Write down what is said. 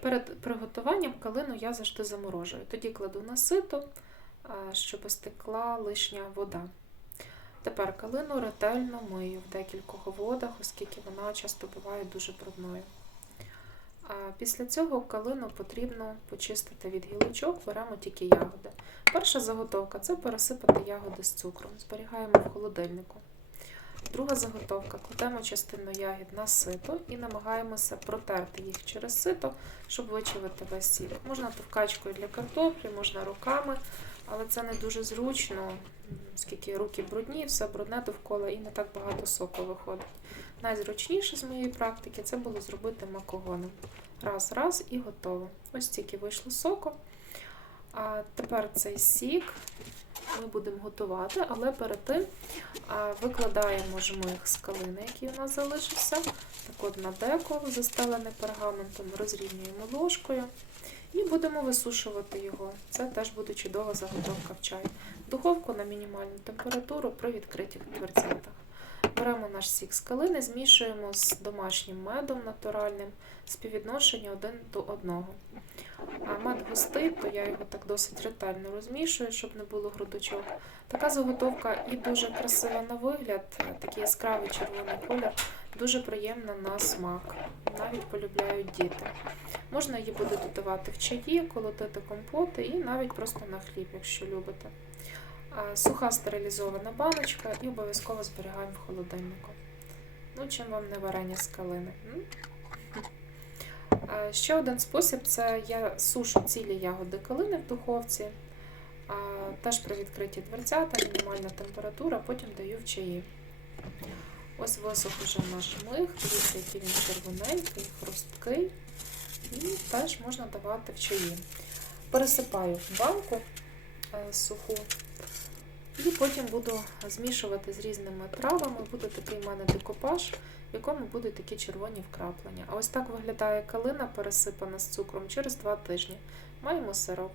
Перед приготуванням калину я завжди заморожую. Тоді кладу на сито, щоб стекла лишня вода. Тепер калину ретельно мию в декількох водах, оскільки вона часто буває дуже брудною. Після цього калину потрібно почистити від гілочок, беремо тільки ягоди. Перша заготовка це пересипати ягоди з цукром. Зберігаємо в холодильнику. Друга заготовка кладемо частину ягід на сито і намагаємося протерти їх через сито, щоб вичавити весь сік. Можна товкачкою для картоплі, можна руками, але це не дуже зручно, оскільки руки брудні, все брудне довкола і не так багато соку виходить. Найзручніше з моєї практики це було зробити макогоном. Раз, раз і готово. Ось тільки вийшло соку. А тепер цей сік ми будемо готувати, але перед тим викладаємо жмих з калини, який у нас залишився. Так от на деко, застелене пергаментом, розрівнюємо ложкою і будемо висушувати його. Це теж буде чудова заготовка в чай. Духовку на мінімальну температуру при відкритих дверцятах. Беремо наш сік з калини, змішуємо з домашнім медом натуральним співвідношення один до одного. А мед густий, то я його так досить ретельно розмішую, щоб не було грудочок. Така заготовка і дуже красива на вигляд, такий яскравий червоний колір, дуже приємна на смак. Навіть полюбляють діти. Можна її буде додавати в чаї, колотити компоти і навіть просто на хліб, якщо любите. А, Суха стерилізована баночка і обов'язково зберігаємо в холодильнику. Ну, чим вам не варення з калини. Ще один спосіб це я сушу цілі ягоди калини в духовці, теж при відкритті дверцята, мінімальна температура, потім даю в чаї. Ось висох уже наш мих, дивіться, який він червоненький, хрусткий. І теж можна давати в чаї. Пересипаю в банку е, суху. І потім буду змішувати з різними травами. Буде такий в мене декупаж, в якому будуть такі червоні вкраплення. А ось так виглядає калина, пересипана з цукром через два тижні. Маємо сироп.